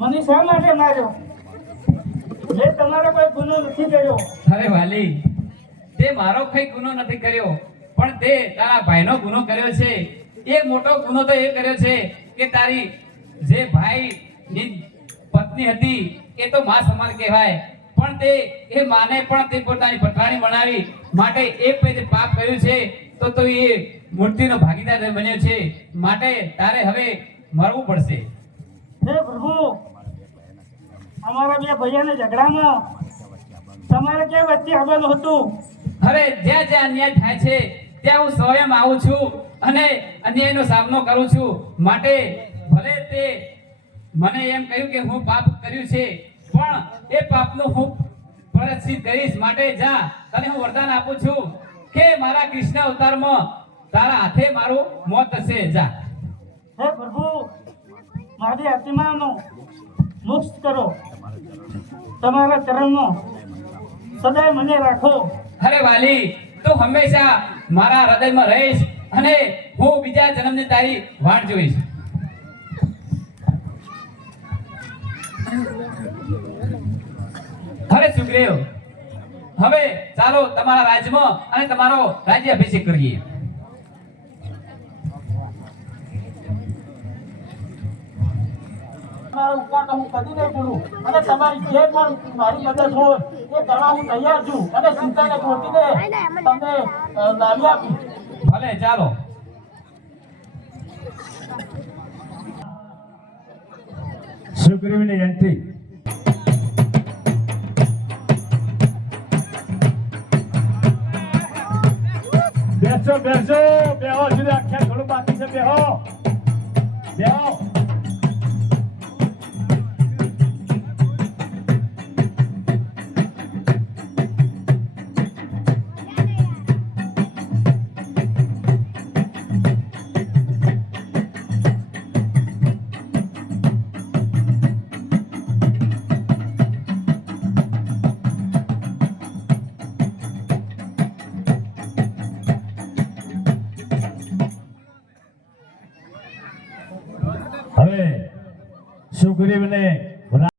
મને શા માટે માર્યો? જે તમારો કોઈ ગુનો નથી કર્યો. અરે વાલી, તે મારો કઈ ગુનો નથી કર્યો, પણ તે તારા ભાઈનો ગુનો કર્યો છે. એ મોટો ગુનો તો એ કર્યો છે કે તારી જે ભાઈની પત્ની હતી એ તો માં સમાન કહેવાય, પણ તે એ માને પણ તે પોતાની પઠાણી બનાવી માટે એ પેલે પાપ કર્યું છે. તો એ મૂર્તિનો ભાગીદાર બન્યો છે, માટે તારે હવે મરવું પડશે. હે પ્રભુ, અમારા બે ભાઈઓના ઝઘડામાં તમારે કે વચ્ચે આગળ હતું? અરે જ્યાં જ્યાં અન્યાય થાય છે ત્યાં હું સ્વયં આવું છું અને અન્યાયનો સામનો કરું છું. માટે ભલે તે મને એમ કહ્યું કે હું પાપ કર્યું છે, પણ એ પાપનું હું પ્રાયશ્ચિત કરીશ. માટે જા, તને હું વરદાન આપું છું કે મારા કૃષ્ણ અવતારમાં તારા હાથે મારું મોત થશે. જા. હે પ્રભુ, મારી આત્માનો મુક્ત કરો. તમારા ચરણમાં સદાય મને રાખો. અરે વાલી, તું હંમેશા મારા હૃદયમાં રહીશ અને હું બીજા જન્મની તારી વાટ જોઈશ. અરે સુગ્રીવ, હવે ચાલો તમારા રાજ્યમાં અને તમારો રાજ્ય અભિષેક કરીએ. તમારા ઉપકાર તો હું કદી નહીં ભૂલું, અને તમારી જે પણ મારી મદદ હોય એ કરવા હું તૈયાર છું. અને સીતાને ગોતીને તમને લાવી આપી. ભલે, ચાલો. સુગ્રીવની એન્ટ્રી. બેસો બેસો, બેહો. સુધી આખ્યા થોડું બાકી છે. બેહો બેહો. હવે સુગ્રીવને